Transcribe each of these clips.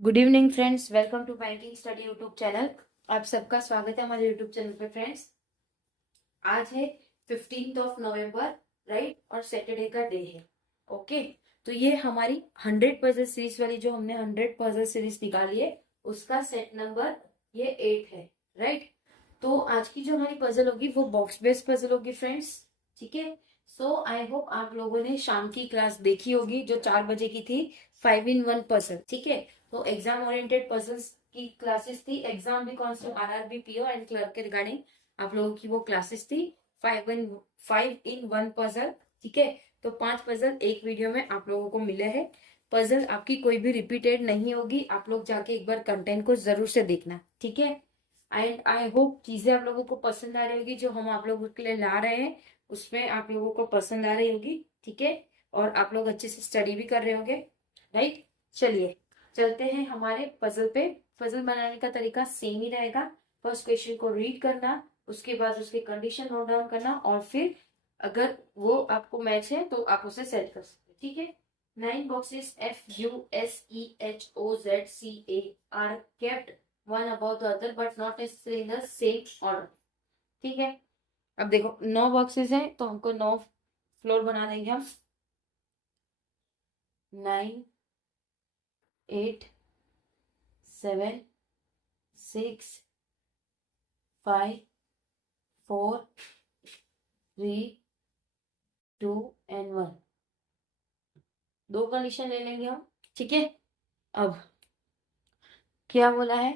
Good evening friends, welcome to banking study YouTube channel. आप सबका स्वागत है हमारे यूट्यूब चैनल पे। फ्रेंड्स, आज है 15 नवंबर, राइट, और सैटरडे का डे है। ओके, तो ये हमारी 100 पजल सीरीज वाली जो हमने 100 पजल सीरीज निकाली है, उसका सेट नंबर ये 8 है, राइट। तो आज की जो हमारी पजल होगी वो बॉक्स बेस्ड पजल होगी फ्रेंड्स, ठीक है। सो आई होप आप लोगों ने शाम की क्लास देखी होगी जो 4 बजे की थी, 5 in 1 पजल, ठीक है। तो एग्जाम ओरिएंटेड पजल्स की क्लासेस थी, एग्जाम भी कौन सा, आरआरबी, पीओ एंड क्लर्क के रिगार्डिंग आप लोगों की वो क्लासेस थी। 5 in 1 पजल, ठीक है। तो 5 पजल एक वीडियो में आप लोगों को मिले हैं। पजल आपकी कोई भी रिपीटेड नहीं होगी, आप लोग जाके एक बार कंटेंट को जरूर से देखना, ठीक है। एंड आई होप चीजें आप लोगों को पसंद आ रही होगी, जो हम आप लोगों के लिए ला रहे हैं उसमें आप लोगों को पसंद आ रही होगी, ठीक है। और आप लोग अच्छे से स्टडी भी कर रहे होंगे, राइट। चलिए चलते हैं हमारे पजल पे। पजल बनाने का तरीका सेम ही रहेगा। फर्स्ट क्वेश्चन को रीड करना, उसके बाद उसके कंडीशन नोट डाउन करना, और फिर अगर वो आपको मैच है तो आप उसे सेट कर सकते हैं, ठीक है। 9 boxes FUSEHOZCA are kept one above the other but not necessarily in the same order, ठीक है। अब देखो 9 बॉक्सेस हैं तो हमको 9 फ्लोर बना देंगे हम। 9, 8, 7, 6, 5, 4, 3, 2 एंड 1। दो कंडीशन ले लेंगे हम, ठीक है। अब क्या बोला है,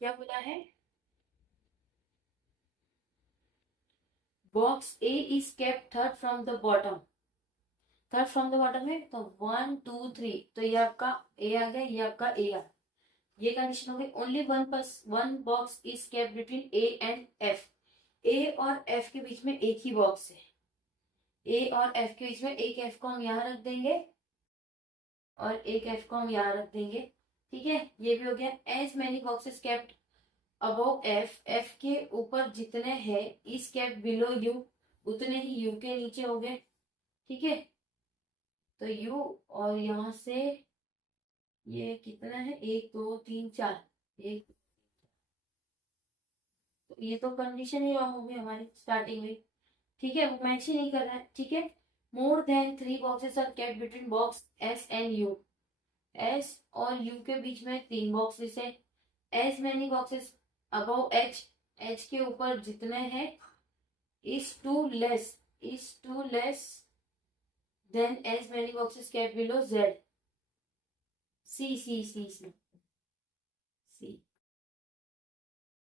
क्या बोला है, box A is kept third from the bottom. Third from the bottom है तो 1 2 3, तो ये आपका ए आ गया, ये आपका ए आ गया। ये कंडीशन हो गई। Only one box is kept between A and F. A और एफ के बीच में एक ही बॉक्स है। ए और एफ के बीच में एक एफ को हम यहाँ रख देंगे और एक एफ को हम यहाँ रख देंगे, ठीक है। ये भी हो गया। As many boxes kept above F, F के ऊपर जितने हैं इज केप्ट बिलो यू, उतने ही यू के नीचे हो गए, ठीक है। तो यू और यहाँ से ये कितना है, 1 2 3 4, एक, तो ये तो कंडीशन ही रॉन्ग होगी हमारी स्टार्टिंग में, ठीक है। वो मैच ही नहीं कर रहा है, ठीक है। More than 3 boxes are kept between box S and U. S और यू के बीच में 3 बॉक्सेस है। As many boxes above H, H के ऊपर जितने हैं is two less than as many boxes kept below Z. See see see see see,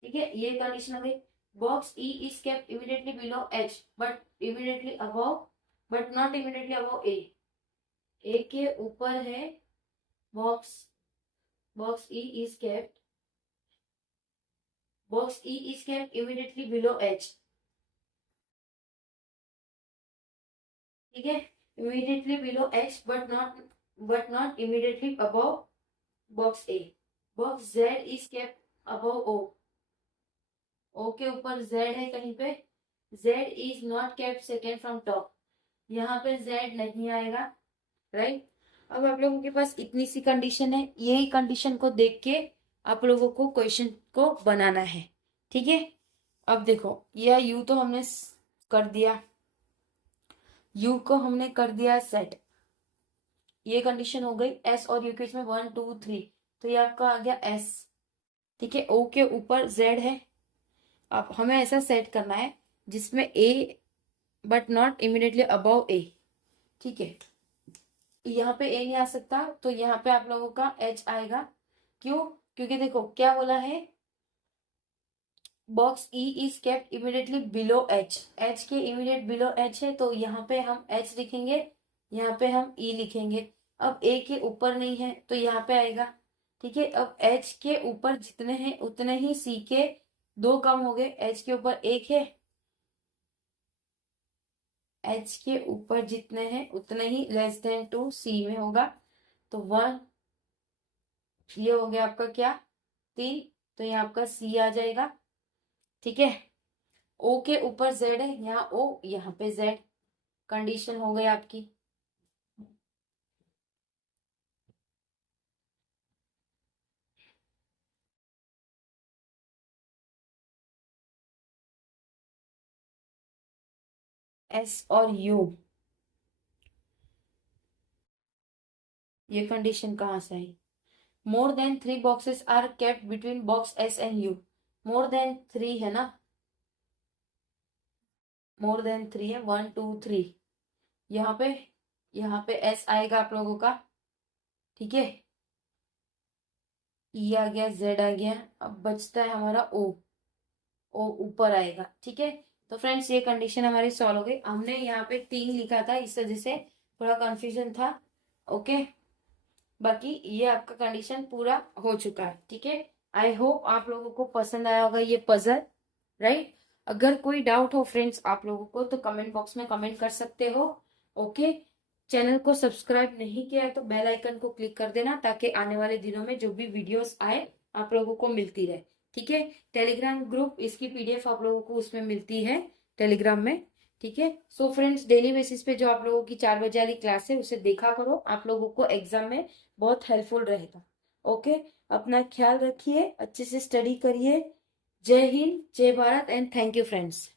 ठीक है। ये कंडीशन हो गई। Box E is kept immediately below H but not immediately above A. A के ऊपर है box, box E is kept, box E is kept immediately below H, ठीक है। Immediately below H but not immediately above box A. Box Z is kept above O, O के ऊपर Z है कहीं पे। Z is not kept second from top, यहाँ पे Z नहीं आएगा, राइट। अब आप लोगों के पास इतनी सी कंडीशन है, यही कंडीशन को देख के आप लोगों को क्वेश्चन को बनाना है, ठीक है। अब देखो यह यू तो हमने कर दिया, यू को हमने कर दिया सेट। ये कंडीशन हो गई। एस और यू के बीच में 1 2 3, तो ये आपका आ गया एस, ठीक है। ओ के ऊपर जेड है। अब हमें ऐसा सेट करना है जिसमें ए बट नॉट इमीडिएटली अबव ए, ठीक है। यहाँ पे ए नहीं आ सकता तो यहाँ पे आप लोगों का एच आएगा। क्यों? क्योंकि देखो क्या बोला है, box E is kept immediately below H. H के इमीडिएट बिलो एच है तो यहाँ पे हम एच लिखेंगे, यहाँ पे हम ई लिखेंगे। अब ए के ऊपर नहीं है तो यहाँ पे आएगा, ठीक है। अब एच के ऊपर जितने हैं उतने ही सी के 2 कम हो गए। एच के ऊपर 1 है, एच के ऊपर जितने हैं उतने ही लेस देन 2 सी में होगा। तो 1, ये हो गया आपका क्या, 3, तो ये आपका सी आ जाएगा, ठीक है। ओ के ऊपर जेड है, यहाँ ओ यहाँ पे जेड, कंडीशन हो गई आपकी। एस और यू, ये कंडीशन कहाँ से आई? More than 3 boxes are kept between box S and U. More than 3 है ना, मोर देन 3 है, 1 2 3। यहाँ पे एस आएगा आप लोगों का, ठीक है, ई आ गया, जेड आ गया, अब बचता है हमारा ओ, ओ ऊपर आएगा, ठीक है। तो फ्रेंड्स ये कंडीशन हमारी सॉल्व हो गई। हमने यहाँ पे 3 लिखा था, इस वजह से थोड़ा कंफ्यूजन था, ओके। बाकी ये आपका कंडीशन पूरा हो चुका है, ठीक है। आई होप आप लोगों को पसंद आया होगा ये पजल, राइट। अगर कोई डाउट हो फ्रेंड्स आप लोगों को तो कमेंट बॉक्स में कमेंट कर सकते हो, ओके। चैनल को सब्सक्राइब नहीं किया है तो बेल आइकन को क्लिक कर देना, ताकि आने वाले दिनों में जो भी वीडियोस आए आप लोगों को मिलती रहे, ठीक है। टेलीग्राम ग्रुप, इसकी पीडीएफ आप लोगों को उसमें मिलती है टेलीग्राम में, ठीक है। सो फ्रेंड्स डेली बेसिस पे जो आप लोगों की 4 बजे वाली क्लास है उसे देखा करो, आप लोगों को एग्जाम में बहुत हेल्पफुल रहेगा, ओके। अपना ख्याल रखिए, अच्छे से स्टडी करिए। जय हिंद, जय Bharat and thank you friends.